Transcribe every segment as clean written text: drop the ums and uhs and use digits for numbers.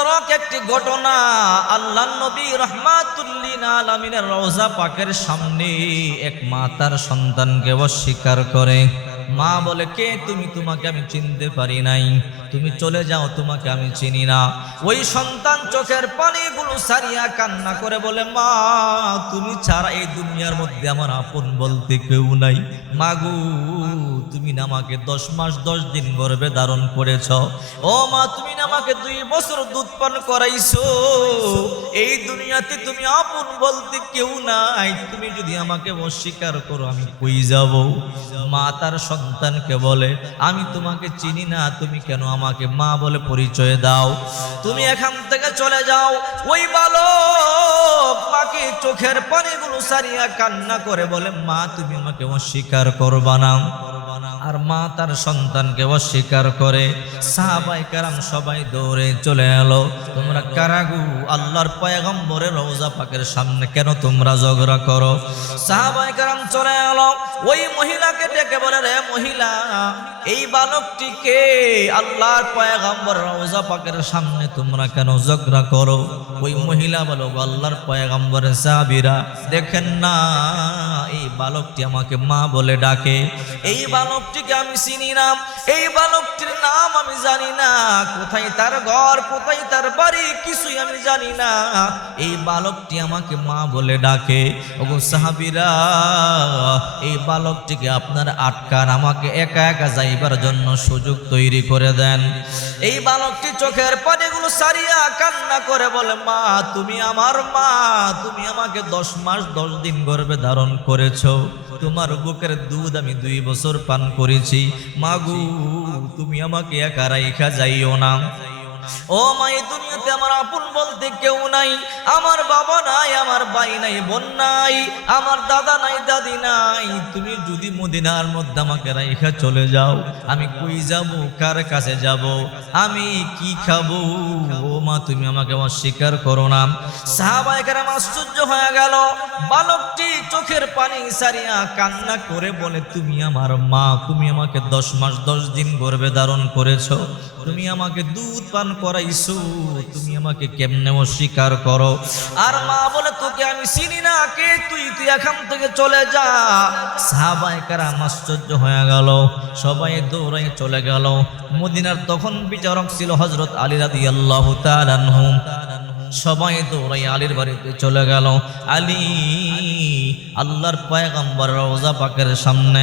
মুবারক একটি ঘটনা। আল্লাহর নবী রাহমাতুল লিল আলামিনের রওজা পাকের সামনে এক মা তার সন্তানকে অস্বীকার করে। মা বলে, কে তুমি? তোমাকে আমি চিনতে পারি নাই, তুমি চলে যাও, তোমাকে আমি চিনি না। ওই সন্তান চোখের পানিগুলো সারিয়া কান্না করে বলে, মা তুমি ছাড়া এই দুনিয়ার মধ্যে আমার আপন বলতে কেউ নাই। মাগো তুমি না আমাকে 10 মাস 10 দিন গর্ভে ধারণ করেছ। ও মা তুমি না আমাকে 2 বছর দুধ পান করাইছো। এই দুনিয়াতে তুমি আপন বলতে কেউ নাই। তুমি যদি আমাকে অস্বীকার করো আমি কই যাব? মা তার সন্তানকে বলে, আমি তোমাকে চিনি না, তুমি কেন আমাকে মা বলে পরিচয় দাও? তুমি এখান থেকে চলে যাও। ওই বালক মাকে চোখের পানিগুলো সারিয়া কান্না করে বলে, মা তুমি আমাকে অস্বীকার করবা না। আর মা তার সন্তানকে অস্বীকার করে। সাহাবায়ে কেরাম সবাই দৌড়ে চলে এলো। তোমরা কারাগু? আল্লাহর পয়গম্বরের রওজা পাকের সামনে কেন তোমরা ঝগড়া করো? সাহাবায়ে কেরাম চলে এলো। ওই মহিলাকে ডেকে বলে, রে মহিলা, এই বালকটিকে আল্লাহর পয়গম্বরের রওজা পাকের সামনে তোমরা কেন ঝগড়া করো? ওই মহিলা বলো, আল্লাহর পয়গম্বরের সাহাবীরা দেখেন না, এই বালকটি আমাকে মা বলে ডাকে। এই বালকটিকে আমি চিনি না, এই বালকটির নাম আমি জানি না, কোথায় তার ঘর, কোথায় তার বাড়ি, কিছুই আমি জানি না। এই বালকটি আমাকে মা বলে ডাকে। ওগো সাহাবীরা, এই বালকটিকে আপনারা আটকান, আমাকে একা একা যাইবার জন্য সুযোগ তৈরি করে দেন। এই বালকটি চোখের পানিগুলো সারিয়া কান্না করে বলে, মা তুমি আমার মা, তুমি আমাকে 10 মাস 10 দিন গর্ভে ধারণ করেছো, তোমার বুকের দুধ আমি 2 বছর পান করেছি। মাগু তুমি আমাকে একা রাইখা যাইও না। ও মা, এই দুনিয়াতে আমার আপন বলতে কেউ নাই। আমার বাবা নাই, আমার ভাই নাই, বোন নাই, আমার দাদা নাই, দাদি নাই। তুমি যদি মদিনার মধ্যে আমাকে রাইখা চলে যাও, আমি কই যাব? কার কাছে যাব? আমি কি খাবো? ও মা তুমি আমাকে অস্বীকার করো না। সাহাবায়ে কেরাম আশ্চর্য হয়ে গেল। বালকটি চোখের পানি সারিয়া কান্না করে বলে, তুমি আমার মা, তুমি আমাকে 10 মাস 10 দিন গর্ভে ধারণ করেছো, তুমি আমাকে দুধ পান করাইছো, তুমি আমাকে কেমনে অস্বীকার করো? আর মা বলে, তোকে আমি চিনি না, কে তুই? তুই এখান থেকে চলে যা। সাহাবায়ে কেরাম আশ্চর্য হয়ে গেল, সবাই দৌড়াই চলে গেল। মদিনার তখন বিচারক ছিল হযরত আলী রাদিয়াল্লাহু তাআলা আনহু। সবাই দৌড়াই আলীর বাড়িতে চলে গেল। আলী, আল্লাহর পয়গম্বর রওজা পাকের সামনে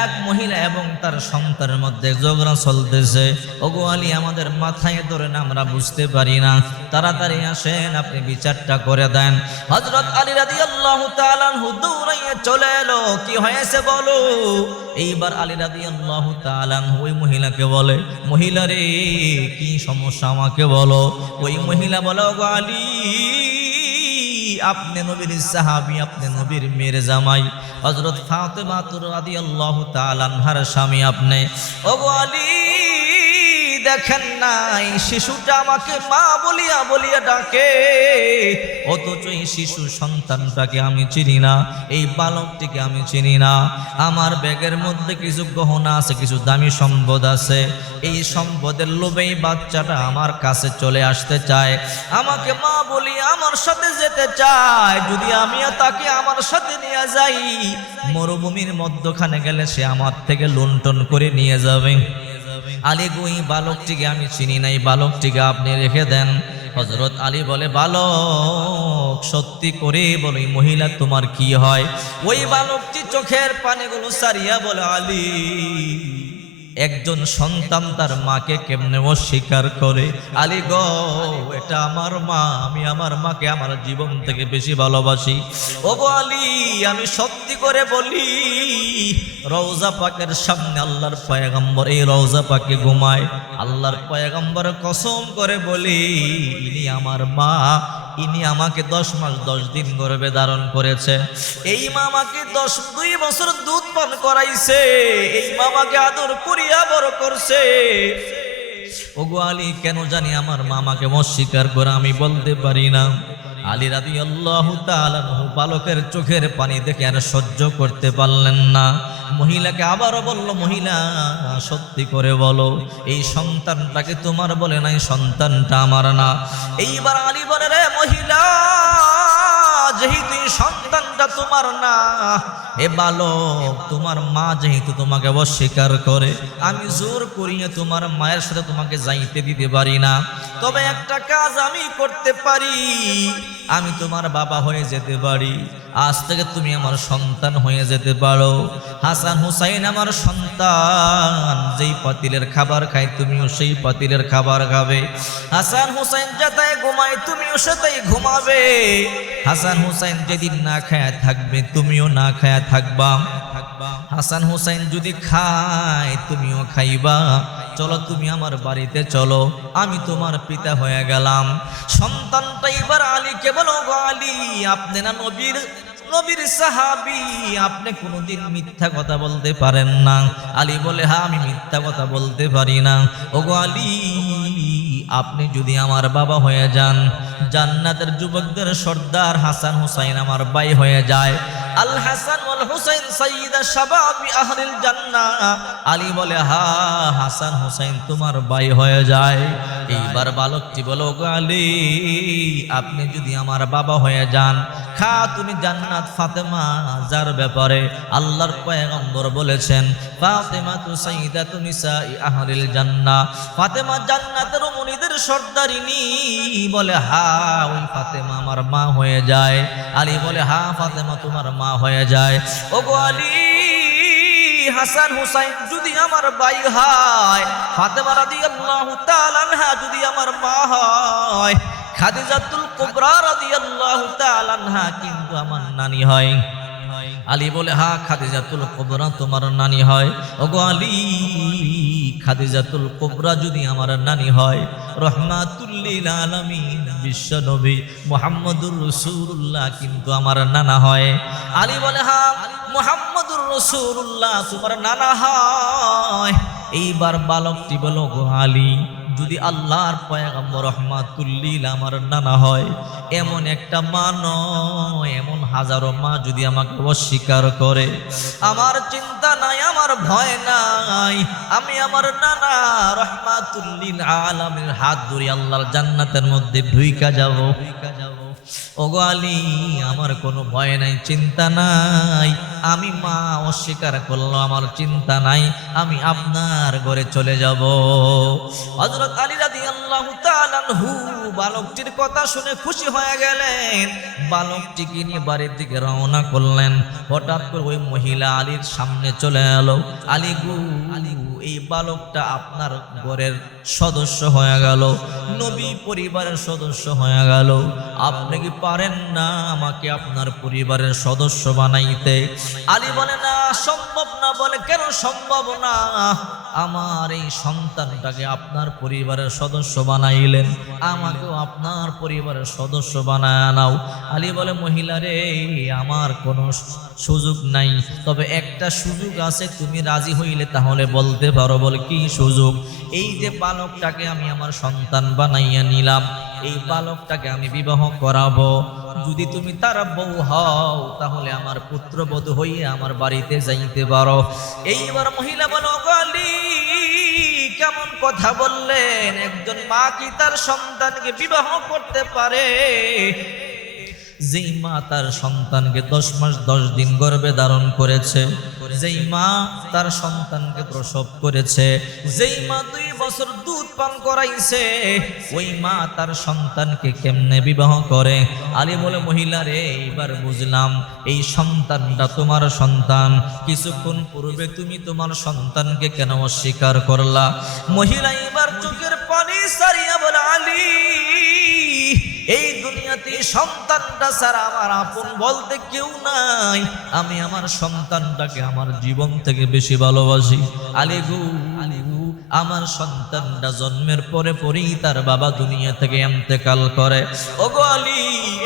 এক মহিলা এবং তার সন্তানের মধ্যে ঝগড়া চলতেছে। ওগো আলী, আমাদের মাথায় ধরে না, আমরা বুঝতে পারি না, তাড়াতাড়ি আসেন, আপনি বিচারটা করে দেন। হযরত আলী রাদিয়াল্লাহু তাআলা আনহু দৌড়াইয়ে চলে এলো। কি হয়েছে বলো? এইবার আলী রাদিয়াল্লাহু তাআলা আনহু ওই মহিলাকে বলে, মহিলা রে, কি সমস্যা আমাকে বলো। ওই মহিলা বলে, ওগো আলী, আপনি নবীর সাহাবী, আপনি নবীর মেয়ের জামাই হযরত ফাতেমা রাদিয়াল্লাহু তাআলা আনহার স্বামী আপনি। ওগো আলী, দেখেন নাই শিশুটা আমাকে মা বলিয়া বলিয়া ডাকে, অথচ এই শিশু সন্তানটাকে আমি চিনি না, এই বালকটিকে আমি চিনি না। আমার ব্যাগের মধ্যে কিছু গহনা আছে, কিছু দামি সম্পদ আছে, এই সম্পদের লোভেই বাচ্চাটা আমার কাছে চলে আসতে চায়, আমাকে মা বলি আমার সাথে যেতে চায়। যদি আমি তাকে আমার সাথে নিয়ে যাই, মরুভূমির মধ্যখানে গেলে সে আমার থেকে লুণ্ঠন করে নিয়ে যাবে। আলী গো, এই বালকটিকে আমি চিনি নাই, বালকটিকে আপনি রেখে দেন। হযরত আলী বলে, বালক, সত্যি করে বলো এই মহিলা তোমার কি হয়? ওই বালকটি চোখের পানিগুলো সারিয়া বলে, আলী, একজন সন্তান তার মাকে কেমনে অস্বীকার করে? আলী গো, এটা আমার মা, আমি আমার মাকে আমার জীবন থেকে বেশি ভালোবাসি। ওগো আলী, আমি সত্যি করে বলি, রওজা পাকের সামনে আল্লাহর পয়গম্বর এই রওজা পাকে ঘুমায়। আল্লাহর পয়গম্বর কসম করে বলি, ইনি আমার মা, ইনি আমাকে 10 মাস 10 দিন গর্ভে ধারণ করেছে। এই মা আমাকে 2 বছর দুধ পান করাইছে, এই মা আমাকে আদর করিয়া বড় করছে। ওগো আলী, কেন জানি আমার মা আমাকে অস্বীকার করে, আমি বলতে পারি না। আলী রাদিয়াল্লাহু তাআলা আনহু বালকের চোখের পানি দেখে আর সহ্য করতে পারলেন না। মহিলাকে আবারও বলল, মহিলা সত্যি করে বলো, এই সন্তানটাকে তোমার বলে নাই, সন্তানটা আমার না। এইবার আলী বলে, রে মহিলা, যেহেতু সন্তানটা তোমার না, এ বালক তোমার মা যেহেতু তোমাকে অস্বীকার করে, আমি জোর করিয়ে তোমার মায়ের সাথে তোমাকে যাইতে দিতে পারি না। তবে একটা কাজ আমি করতে পারি, আমি তোমার বাবা হয়ে যেতে পারি। আজ থেকে তুমি আমার সন্তান হয়ে যেতে পারো। হাসান হুসাইন আমার সন্তান, যেই পাতিলের খাবার খায় তুমিও সেই পাতিলের খাবার খাবে। হাসান হুসাইন যেটাই ঘুমায় তুমিও সেটাই ঘুমাবে। হাসান হুসাইন যেদিন না খায় থাকবে তুমিও না খায় থাকবা। হাসান হুসাইন যদি খায় তুমিও খাইবা। চলো তুমি আমার বাড়িতে চলো, আমি তোমার পিতা হয়ে গেলাম। সন্তানটা এবার আলীকে বলো, গো আলী, আপনি না নবীর সাহাবী, আপনি কোনোদিন মিথ্যা কথা বলতে পারেন না। আলী বলে, হ্যাঁ আমি মিথ্যা কথা বলতে পারি না। ওগো আলী, আপনি যদি আমার বাবা হয়ে যান, জান্নাতের যুবকদের সর্দার হাসান হুসাইন আমার ভাই হয়ে যায়। আল হাসান ওয়াল হুসাইন সাইয়্যিদা শাবাবি আহলিল জান্নাহ। আলী বলে, হ্যাঁ হাসান হুসাইন তোমার ভাই হয়ে যায়। এইবার বালকটি বলো, গো আলী, আপনি যদি আমার বাবা হয়ে যান, খাতুনে জান্নাত ফাতেমা, যার ব্যাপারে আল্লাহর পয়গম্বর বলেছেন ফাতেমাতু সাইয়্যিদাতু নিসাই আহলিল জান্নাহ, ফাতেমা জান্নাতের মুনিদের সর্দারিনী। বলে, হ্যাঁ ওই ফাতেমা আমার মা হয়ে যায়। আলী বলে, হ্যাঁ ফাতেমা তোমার মা হয়ে যায়। ওগো আলী, হাসান হুসাইন যদি আমার ভাই হয়, ফাতেমা রাদিয়াল্লাহু তাআলা আনহা যদি আমার মা হয়, খাদিজাতুল কুবরা রাদিয়াল্লাহু তাআলা আনহা কিন্তু আমার নানি হয়। আলী বলে, হ্যাঁ খাদিজাতুল কুবরা তোমার নানি হয়। ওগো আলী, খাদিজাতুল কুবরা যদি আমার নানি হয়, রহমাতুল লিল আলামিন বিশ্ব নবী মুহাম্মদুর রাসূলুল্লাহ কিন্তু আমার নানা হয়। আলী বলে, হ্যাঁ মুহাম্মদুর রাসূলুল্লাহ তোমার নানা হয়। এইবার বালকটি বলো, গো আলী, যদি আল্লাহর পয়গম্বর রহমাতুল লিল আমার নানা হয়, এমন একটা মা নয়, এমন হাজারো মা যদি আমাকে অস্বীকার করে, আমার চিন্তা নাই, আমার ভয় নাই। আমি আমার নানা রহমাতুল লিল আলামিন হাত ধরে আল্লাহর জান্নাতের মধ্যে ঢুইকা যাব। ওগো আলী, আমার কোনো ভয় নাই, চিন্তা নাই। আমি মা অস্বীকার করলো, আমার চিন্তা নাই, আমি আপনার ঘরে চলে যাব। হযরত আলী রাদিয়াল্লাহু তাআলা আনহু বালকটির কথা শুনে খুশি হয়ে গেলেন। বালকটিকে নিয়ে বাড়ির দিকে রওনা করলেন। হঠাৎ করে ওই মহিলা আলীর সামনে চলে এলো। আলী গো, এই বালকটা আপনার ঘরের সদস্য হয়ে গেল, নবী পরিবারের সদস্য হয়ে গেল। আপনি কি পারেন না আমাকে আপনার পরিবারের সদস্য বানাইতে? আলী বলে, না সম্ভব না। বলে, কেন সম্ভব না? আমার এই সন্তানটাকে আপনার পরিবারের সদস্য বানাইলেন, আমাকেও আপনার পরিবারের সদস্য বানায় নাও। আলী বলে, মহিলা রে, আমার কোনো সুযোগ নাই, তবে একটা সুযোগ আছে, তুমি রাজি হইলে তাহলে বলতে পারো। বলে, কি সুযোগ? এই যে বালকটাকে আমি আমার সন্তান বানাইয়া নিলাম, এই বালকটাকে আমি বিবাহ করাবো। যদি তুমি তার বউ হও, তাহলে আমার পুত্রবধূ হইয়া আমার বাড়িতে যাইতে পারো। এইবার মহিলা বলো, আলী কেমন কথা বললেন? একজন মা কি তার সন্তানকে বিবাহ করতে পারে? যেই মা তার সন্তানকে 10 মাস 10 দিন গর্ভে ধারণ করেছে, যেই মা তার সন্তানকে প্রসব করেছে, যেই মা 2 বছর দুধ পান করাইছে, ওই মা তার সন্তানকে কেমনে বিবাহ করে? আলী বলে, মহিলা রে, এবার বুঝলাম, এই সন্তানটা তোমার সন্তান। কিছুক্ষণ পূর্বে তুমি তোমার সন্তানকে কেন অস্বীকার করলা? মহিলা এবার চোখের পানি সারিয়া বলে, আলী, এই দুনিয়াতে সন্তানটা ছাড়া আমার আপন বলতে কেউ নাই। আমি আমার সন্তানটাকে আমার জীবন থেকে বেশি ভালোবাসি। আলী গো, আমার সন্তানটা জন্মের পরে পরেই তার বাবা দুনিয়া থেকে ইন্তেকাল করে। ওগো আলী,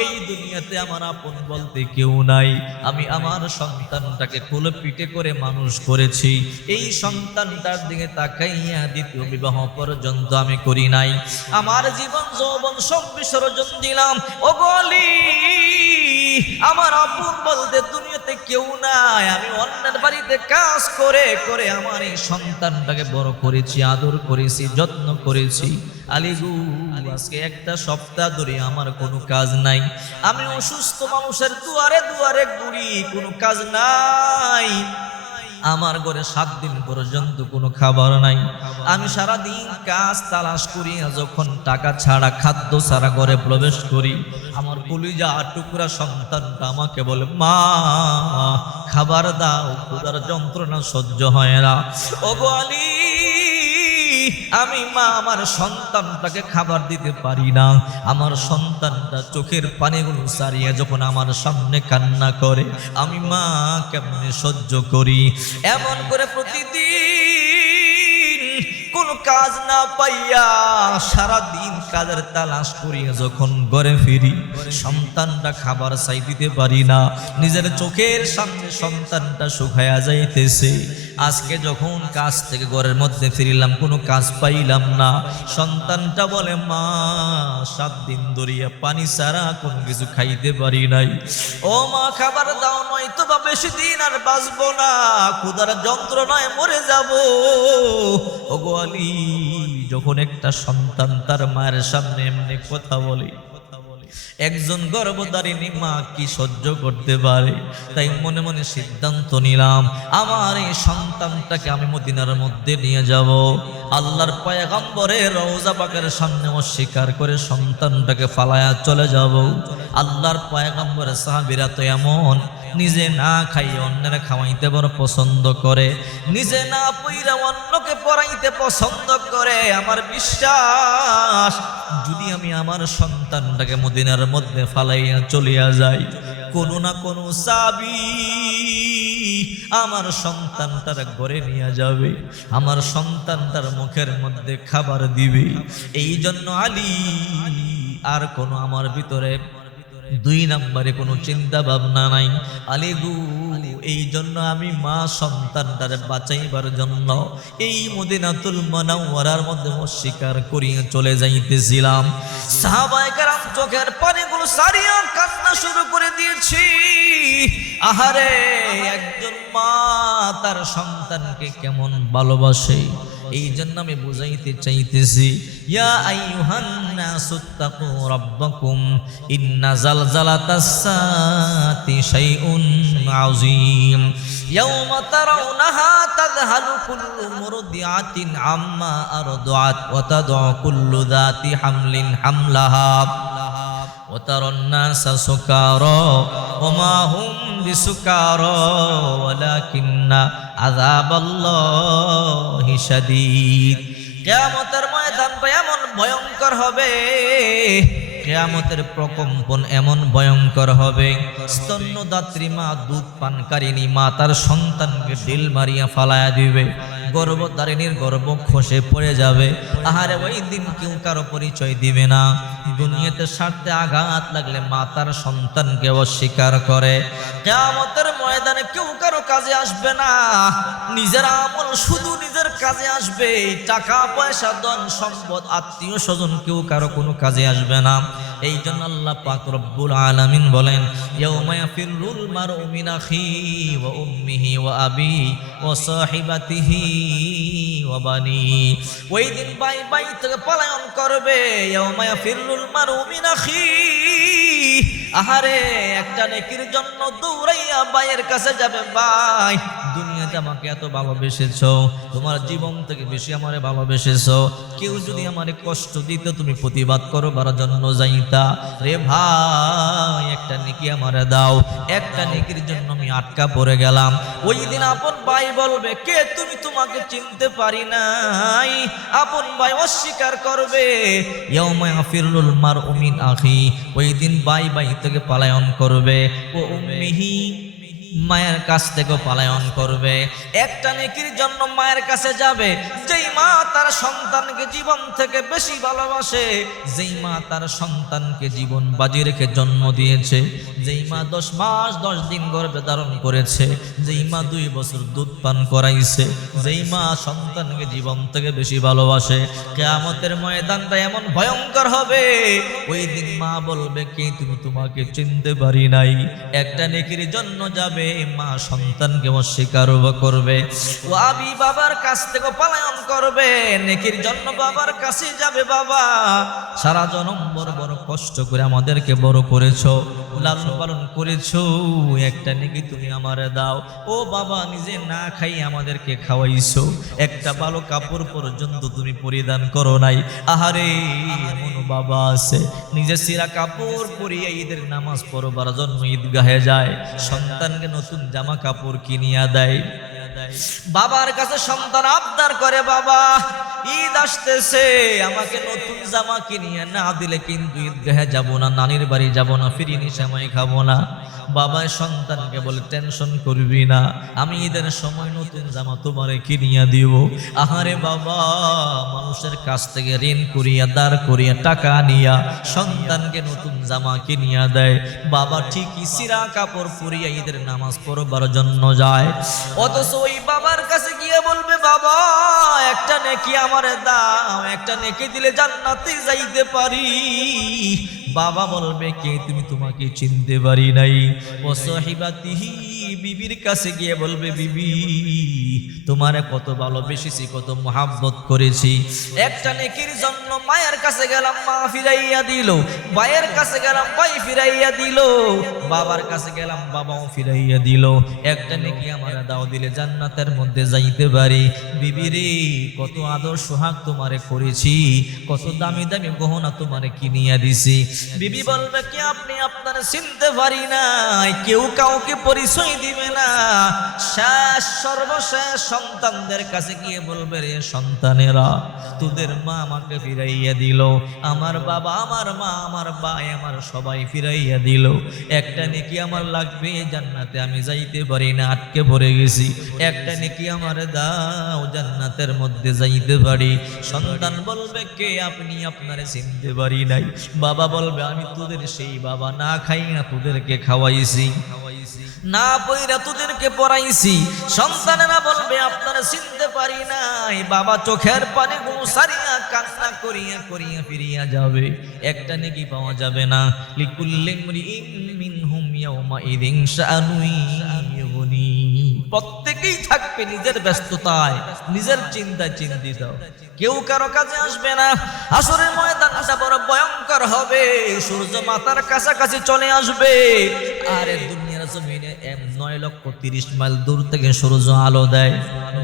এই দুনিয়াতে আমার আপন বলতে কেউ নাই। আমি আমার সন্তানটাকে কোলে পিঠে করে মানুষ করেছি। এই সন্তানটার দিকে তাকাইয়া দ্বিতীয় বিবাহ পর্যন্ত আমি করি নাই। আমার জীবন যৌবন সব বিসর্জন দিলাম। ওগো আলী, আমার আপন বলতে দুনিয়াতে কেউ নাই। আমি অন্যের বাড়িতে কাজ করে করে আমার এই সন্তানটাকে বড় করেছি, আদর করেছি, যত্ন করেছি। আলিগু, আজকে একটা সপ্তাহ ধরে আমার কোনো কাজ নাই। আমি অসুস্থ মানুষের দুয়ারে দুয়ারে ঘুরি, কোনো কাজ নাই। আমার ঘরে 7 দিন পর্যন্ত কোনো খাবার নাই। আমি সারা দিন কাজ তালাশ করি, যখন টাকা ছাড়া খাদ্য ছাড়া ঘরে প্রবেশ করি, আমার কলিজা টুকরা সন্তানটা আমাকে বলে, মা খাবার দাও, ক্ষুধার যন্ত্রণা সহ্য হয় না। ওগো আলী, আমি মা আমার সন্তানটাকে খাবার দিতে পারি না। আমার সন্তানটা চোখের পানিগুলো সারিয়ে যখন আমার সামনে কান্না করে, আমি মা কেমনে সহ্য করি। এমন করে প্রতিদিন কোন কাজ না পাইয়া সারাদিন কাজের তালাশ করিয়া যখন ঘরে ফিরি, সন্তানটা খাবার চাই দিতে পারি না। নিজের চোখের সামনে সন্তানটা শুকায়া যাইতেছে। আজকে যখন কাজ থেকে ঘরের মধ্যে ফিরিলাম, কোনো কাজ পাইলাম না। সন্তানটা বলে, মা 7 দিন ধরিয়া পানি ছাড়া কোনো কিছু খাইতে পারি নাই। ও মা, খাবার দাও, নয়তো বা বেশি দিন আর বাঁচবো না, ক্ষুধার যন্ত্রণায় মরে যাব। ওগো আলী, যখন একটা সন্তান তার মায়ের সামনে এমনি কথা বলে, একজন গর্ভধারিণী মা কি সহ্য করতে পারে? তাই মনে মনে সিদ্ধান্ত নিলাম, আমার এই সন্তানটাকে আমি মদিনার মধ্যে নিয়ে যাব। আল্লাহর পয়গম্বরের রওজা পাকের সামনে অস্বীকার করে সন্তানটাকে ফালায়া চলে যাব। আল্লাহর পয়গম্বরের সাহাবীরা তো এমন, নিজে না খাইয়ে অন্যের খাওয়াইতে বড় পছন্দ করে, নিজে না পইরা অন্যকে পড়াইতে পছন্দ করে। আমার বিশ্বাস, যদি আমি আমার সন্তানটাকে মদিনার মধ্যে ফালাইয়া চলিয়া যাই, কোনো না কোনো চাবি আমার সন্তানটার ঘরে নিয়ে যাবে, আমার সন্তানটার মুখের মধ্যে খাবার দিবে। এই জন্য আলী, আর কোনো আমার ভিতরে 2 নম্বরে কোনো চিন্তা ভাবনা নাই। আলিগু, এই জন্য আমি মা সন্তানটার বাঁচাইবার জন্য এই মদিনাতুল মুনাওয়ারার মধ্যে অস্বীকার করিয়া চলে যাইতেছিলাম। সাহাবায়ে কেরাম চোখের পানিগুলো সারিয়া কান্না শুরু করে দিয়েছি। আহারে, একজন মা তার সন্তানকে কেমন ভালোবাসে, এই জন্য আমি বুঝাইতে চাইতেছি। ইয়া আইয়ুহান নাসুত্তাকু রাব্বাকুম ইন্না জালজালাতাস সাআতি শাইউন আযীম ইয়াওমা তারাউনাহা তাযহালু কুল্লু মুরদিআতিন আম্মা আরদাআত ওয়া তাদউ কুল্লু যাতি হামলিন হামলাহা وترى الناس سكارى وما هم بسكارى ولكن عذاب الله شديد। কিয়ামতের ময়দানটা এমন ভয়ঙ্কর হবে, কিয়ামতের প্রকম্পন এমন ভয়ঙ্কর হবে, স্তন্যদাত্রী মা, দুধ পানকারিনী মা তার সন্তানকে ঢিল মারিয়া ফালায়া দিবে, গর্ভধারিণীর গর্ভ খসে পড়ে যাবে। আহারে, ওই দিন কেউ কারো পরিচয় দিবে না। দুনিয়াতে স্বার্থে আঘাত লাগলে মা তার সন্তানকে অস্বীকার করে। কিয়ামতের ময়দানে কেউ কারো কাজে আসবে না, নিজের আমল শুধু নিজের কাজে আসবে। টাকা পয়সা, ধন সম্পদ, আত্মীয় স্বজন কেউ কারো কোনো কাজে আসবে না। এই জন্য আল্লাহ পাক রব্বুল আলামিন বলেন, ইয়াউমা ইয়াফিরুল মারউ মিন আখিহি ওয়া উম্মিহি ওয়া আবিহি ওয়া সাহিবাতিহি ওয়া বানি। ওই দিন ভাই ভাই থেকে পলায়ন করবে। ইয়াউমা ইয়াফিরুল মারউ মিন আখিহি, আহারে, একটা নেকির জন্য দৌড়াইয়া ভাইয়ের কাছে যাবে। ভাই, দুনিয়াতে আমাকে এত ভালোবেসেছো, তোমার জীবন থেকে বেশি আমারে ভালোবেসেছো। কেউ যদি আমারে কষ্ট দিত, তুমি প্রতিবাদ করবার জন্য যাইতা। রে ভাই, একটা নেকি আমারে দাও, একটা নেকির জন্য আমি আটকা পড়ে গেলাম। ওই দিন আপন ভাই বলবে, কে তুমি, তোমাকে চিনতে পারি নাই। আপন ভাই অস্বীকার করবে। ইয়াউমা ইয়াফিরুল মারউ মিন আখি, ওই দিন ভাই ভাই থেকে পলায়ন করবে। ও উম্মিহি মায়ের কাছ থেকে পলায়ন করবে। একটা নেকির জন্য মায়ের কাছে যাবে, যেই মা তার সন্তানকে জীবন থেকে বেশি ভালোবাসে, যেই মা তার সন্তানকে জীবন বাজি রেখে জন্ম দিয়েছে, যেই মা 10 মাস 10 দিন গর্ভে ধারণ করেছে, যেই মা 2 বছর দুধ পান করাইছে, যেই মা সন্তানকে জীবন থেকে বেশি ভালোবাসে, কিয়ামতের ময়দানটা এমন ভয়ঙ্কর হবে, ওই দিন মা বলবে, কে তুমি? তোমাকে চিনতে পারি নাই। একটা নেকির জন্য যাবে, মা সন্তানকে অস্বীকার করবে। ও আবি বাবার কাছ থেকে পলায়ন করবে, নেকির জন্য বাবার কাছে যাবে। বাবা, সারা জনম বড় বড় কষ্ট করে আমাদেরকে বড় করেছো, লালন পালন করেছো, একটা নেকি তুমি আমারে দাও। ও বাবা, নিজে না খাই আমাদেরকে খাওয়াইছো, একটা ভালো কাপড় পর্যন্ত তুমি পরিধান করো নাই। আহারে, এমন বাবা আছে নিজে সিরা কাপড় পরিয়ে ঈদের নামাজ পড়বার জন্য ঈদগাহে যায়, সন্তানকে নতুন জামা কাপড় কিনিয়া দেয়। বাবার কাছে সন্তান আবদার করে, বাবা ঈদ আসতেছে, আমাকে নতুন জামা কিনিয়ে না দিলে কিন্তু ঈদগাহে যাব না, নানির বাড়ি যাব না, ফিরিনি সময় খাবো না। বাবা সন্তানকে বলে, টেনশন করবি না, আমি ঈদের সময় নতুন জামা তোমারে কিনিয়া দিব। আহারে বাবা, মানুষের কাছ থেকে ঋণ করিয়া দাঁড় করিয়া টাকা নিয়া সন্তানকে নতুন জামা কিনিয়া দেয়। বাবা ঠিকই সিরা কাপড় পরিয়া ঈদের নামাজ পড়বার জন্য যায়, অথচ ওই বাবার কাছে গিয়ে বলবে, বাবা একটা নেকি আমারে দাও, একটা নেকি দিলে জান্নাতে যাইতে পারি। বাবা বলবে, কে তুমি? তোমাকে চিনতে পারি নাই। ও সাহিবাতিহি, বিবির কাছে গিয়ে বলবে, বিবি তোমারে কত ভালোবেসেছি, কত মোহাব্বত করেছি, একটা নেকির জন্য মায়ের কাছে গেলাম, মা ফিরাইয়া দিল, ভাইয়ের কাছে গেলাম, ভাই ফিরাইয়া দিল, বাবার কাছে গেলাম, বাবাও ফিরাইয়া দিল, একটা নেকি আমারে দাও, দিলে জান্নাতের মধ্যে যাইতে পারি। বিবি রে, কত আদর সোহাগ তোমারে করেছি, কত দামি দামি গহনা তোমারে কিনিয়া দিছি। বিবি বলবে, কি আপনি আপনার চিনতে পারি নাই, কেউ কাউকে পরিচয় দিবে না, শেষ সর্বশেষ সন্তানদের কাছে গিয়ে বলবে, রে সন্তানেরা, তোদের মা আমাকে ফিরাইয়া দিল, আমার বাবা, আমার মা, আমার ভাই, আমার সবাই ফিরাইয়া দিল, একটা নেকি আমার লাগবে, জান্নাতে আমি যাইতে পারি না, আটকে পড়ে গেছি, একটা নেকি আমার দাও, জান্নাতের মধ্যে যাইতে পারি। সন্তান বলবে, কে আপনি? আপনারে চিনতে পারি নাই। বাবা বলবে, আমি তোদের সেই বাবা, না খাই না তোদেরকে খাওয়াইছি, না পইরা তোদেরকে পড়াইছি। সন্তানেরা বলবে, আপনারা চিনতে পারি নাই। বাবা চোখের পানি সারিয়া কান্না করিয়া করিয়া ফিরিয়া যাবে, একটা নেকি পাওয়া যাবে না। লিকুল্লি ইমরিইন মিনহুম ইয়াউমা ইযিন শাআনুন ইউগনি, প্রত্যেকেই থাকবে নিজের ব্যস্ততায়, নিজের চিন্তায় চিন্তিত, কেউ কারো কাছে আসবে না। আসরের ময়দানটা বড় ভয়ঙ্কর হবে, সূর্য মাথার কাছাকাছি চলে আসবে। আরে দুনিয়ার জমিনে 9,30,000 মাইল দূর থেকে সূর্য আলো দেয়,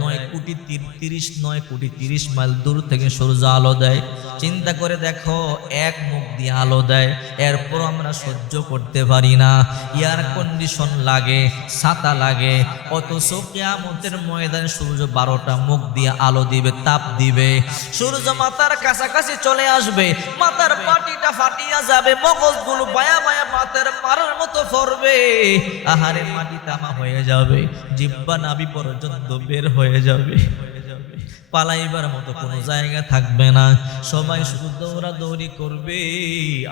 9,30,000 মাইল দূর থেকে সূর্য আলো দেয়। চিন্তা করে দেখো, এক মুখ দিয়ে আলো দেয়, এরপর আমরা সহ্য করতে পারি না, এয়ার কন্ডিশন লাগে, ছাতা লাগে, অথচ কিয়ামতের ময়দানে সূর্য 12টা মুখ দিয়ে আলো দিবে, তাপ দিবে। সূর্য মাথার কাছাকাছি চলে আসবে, মাথার পাটিটা ফাটিয়া যাবে, মগজগুলো বায়া বায়া মাথার মারার মতো পড়বে। আহারে, মাটি তামা হয়ে যাবে, জিহ্বা নাভি পর্যন্ত বের হয়ে যাবে, পালাইবার মতো কোনো জায়গা থাকবে না, সবাই শুধু দৌড়াদৌড়ি করবে।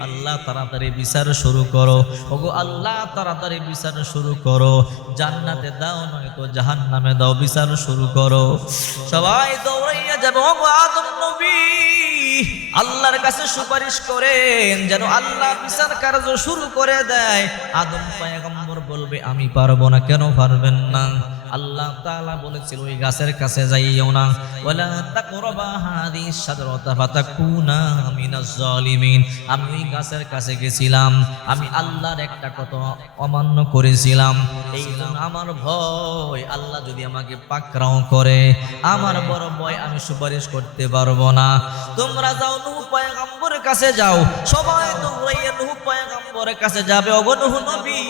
আল্লাহ তাড়াতাড়ি বিচার শুরু করো, ওগো আল্লাহ তাড়াতাড়ি বিচার শুরু করো, জান্নাতে দাও নয়তো জাহান্নামে দাও, বিচার শুরু করো। সবাই দৌড়াইয়া যাবে, ওগো আদম নবী আল্লাহর কাছে সুপারিশ করেন যেন আল্লাহ বিচার কার্য শুরু করে দেয়। আদম পয়গম্বর বলবে, আমি পারবো না। কেন পারবেন না? আল্লাহ তাআলা বলেছিল, ওই গাছের কাছে যাইও না, ওয়ালা তাকরাবা হাদিস শাজরাতা ফাতাকুনা মিনাজ জালিমিন। আমি ওই গাছের কাছে গেছিলাম, আমি আল্লাহর একটা কথা অমান্য করেছিলাম, এই জন্য আমার ভয়, আল্লাহ যদি আমাকে পাকড়াও করে, আমার বড় ভয়, আমি সুপারিশ করতে পারবো না। তোমরা যাও, নূহ পয়গম্বরের কাছে যাও। সবাই দৌড়াইয়া নূহ পয়গম্বর পয়গম্বরের কাছে যাবে, ওগো নূহ নবী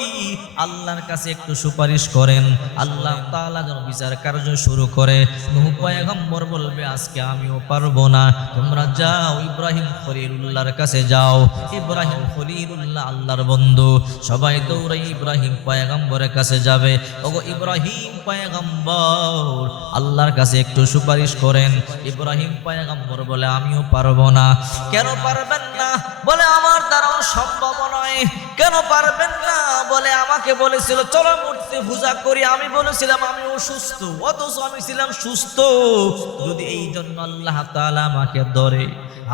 আল্লাহর কাছে একটু সুপারিশ করেন, আল্লাহ তাআলা যেন বিচার কার্য শুরু করে। নূহ পয়গম্বর বলবে আজকে আমিও পারবো না, তোমরা যাও ইব্রাহিম খলিলুল্লাহর কাছে যাও। ইব্রাহিম খলিলুল্লাহ আল্লাহর বন্ধু, সবাই দৌড়ে ইব্রাহিম পয়গম্বরের কাছে যাবে। ওগো ইব্রাহিম পয়গম্বর আল্লাহর কাছে একটু সুপারিশ করেন। ইব্রাহিম পয়গম্বর বলে আমিও পারবো না। কেন পারবেন না? বলে আমার দ্বারাও সম্ভব নয়। কেন পারবেন না? বলে আমাকে বলেছিল চলো মূর্তি পূজা করি, আমি বলেছিলাম আমি অসুস্থ, অথচ আমি ছিলাম সুস্থ। যদি এই জন্য আল্লাহ তাআলা আমাকে ধরে,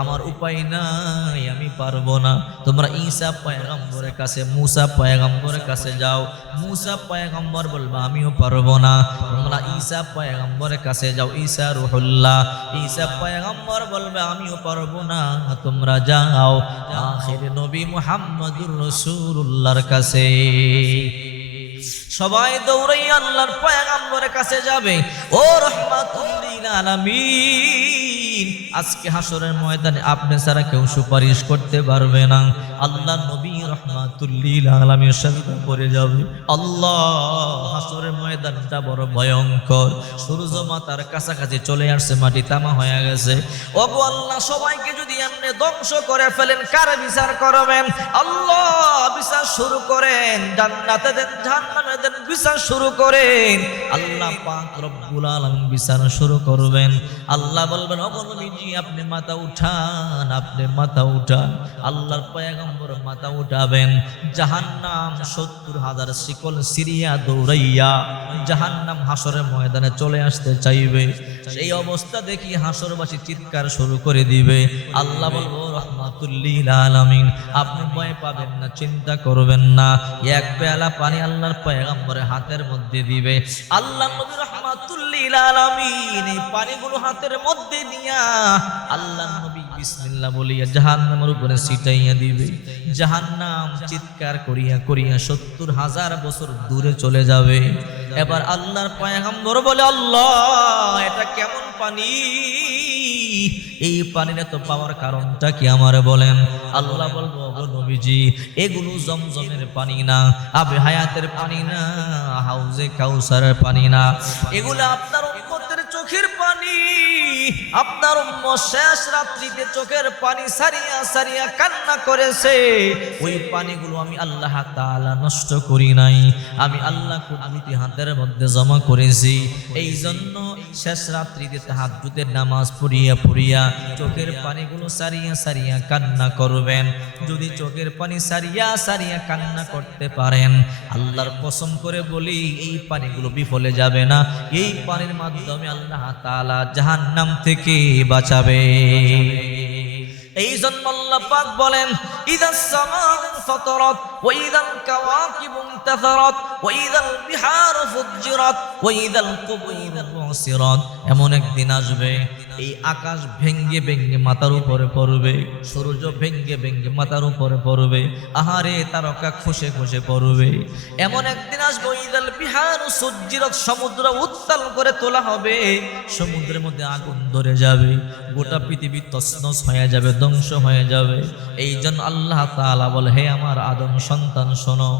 আমার উপায় নাই, আমি পারবো না। তোমরা ঈসা পয়গম্বরের কাছে, মুসা পয়গম্বরের কাছে যাও। মুসা পয়গম্বর বলবে আমিও পারবো না। তোমরা ঈসা পয়গম্বরের কাছে যাও, ঈসা রুহুল্লাহ। ঈসা পয়গম্বর বলবে আমিও পারবো না। তোমরা যাও আখির নবী মুহাম্মদুর রাসূলুল্লাহর কাছে। সবাই দৌড়াই আল্লাহর পয়গম্বরের কাছে যাবে। ও রাহমাতুল লিল আলামিন, আজকে হাসরের ময়দানে আপনি ছাড়া কেউ সুপারিশ করতে পারবে না। আল্লাহ নবী রাহমাতুল লিল আলামিনের সাথে পড়ে যাবে। আল্লাহ, হাসরের ময়দানটা বড় ভয়ঙ্কর। সূর্য মাথার কাছাকাছি চলে আসছে, মাটি তামা হয়ে গেছে। ওগো আল্লাহ, সবাইকে যদি আপনি ধ্বংস করে ফেলেন, কার বিচার করবেন? আল্লাহ বিচার শুরু করেন, জান্নাতে দেন, জাহান্নামে দেন, বিচার শুরু করেন। আল্লাহ পাক রব্বুল আলামিন বিচার শুরু করবেন। আল্লাহ বলবেন ওগো নবীজি আপনি মাথা উঠান, আপনি মাথা উঠান। আল্লাহর পয়গম্বর মাথা উঠাবেন। জাহান্নাম ৭০,০০০ শিকল সিরিয়া দৌড়াইয়া জাহান্নাম হাসরের ময়দানে চলে আসতে চাইবে। সেই অবস্থা দেখি হাসরবাসী চিৎকার শুরু করে দিবে। আল্লাহ বলবো রাহমাতুল লিল আলামিন আপনি ভয় পাবেন না, চিন্তা করবেন না। এক পেয়ালা পানি আল্লাহর পয়গম্বরের হাতের মধ্যে দিবে। আল্লাহ নবী রাহমাতুল লিল আলামিন এই পানিগুলো হাতের মধ্যে নিয়া আল্লাহ নবী বিসমিল্লাহ বলিয়া জাহান্নামের উপরে ছিটাইয়া দিবে। জাহান্নাম চিৎকার করিয়া করিয়া ৭০,০০০ বছর দূরে চলে যাবে। এবার আল্লাহর পয়গম্বর বলে আল্লাহ এটা কেমন পানি? এই পানিটা তো পাওয়ার কারণটা কি আমারে বলেন। আল্লাহ বলবো ওগো নবীজি এগুলো জমজমের পানি না, আবে হায়াতের পানি না, হাউজে কাউসারের পানি না, এগুলো আপনার উম্মতের চোখের পানি। আপনার উম্মত শেষ রাত্রিতে চোখের পানি সারিয়া সারিয়া কান্না করেছে। ওই পানিগুলো আমি আল্লাহ তাআলা নষ্ট করি নাই, আমি আল্লাহ কুদরতি হাতের মধ্যে জমা করেছি। এই জন্য শেষ রাত্রিতে তাহাজ্জুদের নামাজ পড়িয়া পড়িয়া চোখের পানিগুলো সারিয়া সারিয়া কান্না করবেন। যদি চোখের পানি সারিয়া সারিয়া কান্না করতে পারেন, আল্লাহর কসম করে বলি এই পানিগুলো বিফলে যাবে না। এই পানির মাধ্যমে আল্লাহ তাআলা জাহান্নাম থেকে বাঁচাবে। এই জন্য আল্লাহ পাক বলেন ইদাস সামাউ ফাতারাত ওয়া ইদাল কাওয়াকিবু ইনতাসারাত ওয়া ইদাল বিহারু ফুজ্জিরাত ওয়া ইদাল কুবুরু বুসিরাত। এমন একদিন আসবে এই আকাশ ভেঙ্গে ভেঙ্গে মাথার উপরে পড়বে, সূর্য ভেঙ্গে ভেঙ্গে মাথার উপরে পড়বে, আহারে তারকা খসে খসে পড়বে। এমন একদিন আসবে ইদাল বিহারু সুজ্জিরাত, সমুদ্র উত্তাল করে তোলা হবে, সমুদ্রের মধ্যে আগুন ধরে যাবে, গোটা পৃথিবী তছনছ হয়ে যাবে, ধ্বংস হয়ে যাবে। এই জন্য আল্লাহ তাআলা বলে হে আমার আদম সন্তান শোনো,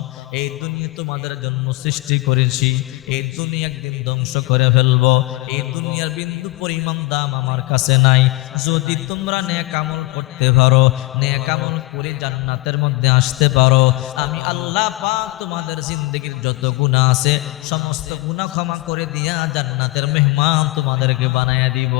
এই দুনিয়া তোমাদের জন্য সৃষ্টি করেছি, এই দুনিয়া একদিন ধ্বংস করে ফেলবো। এই দুনিয়ার বিন্দু পরিমাণ দাম আমার কাছে নাই। যদি তোমরা নেক আমল করতে পারো, নেক আমল করে জান্নাতের মধ্যে আসতে পারো, আমি আল্লাহ পাক তোমাদের জিন্দেগীর যত গুনাহ আছে সমস্ত গুনাহ ক্ষমা করে দিয়া জান্নাতের মেহমান তোমাদেরকে বানায়া দিব।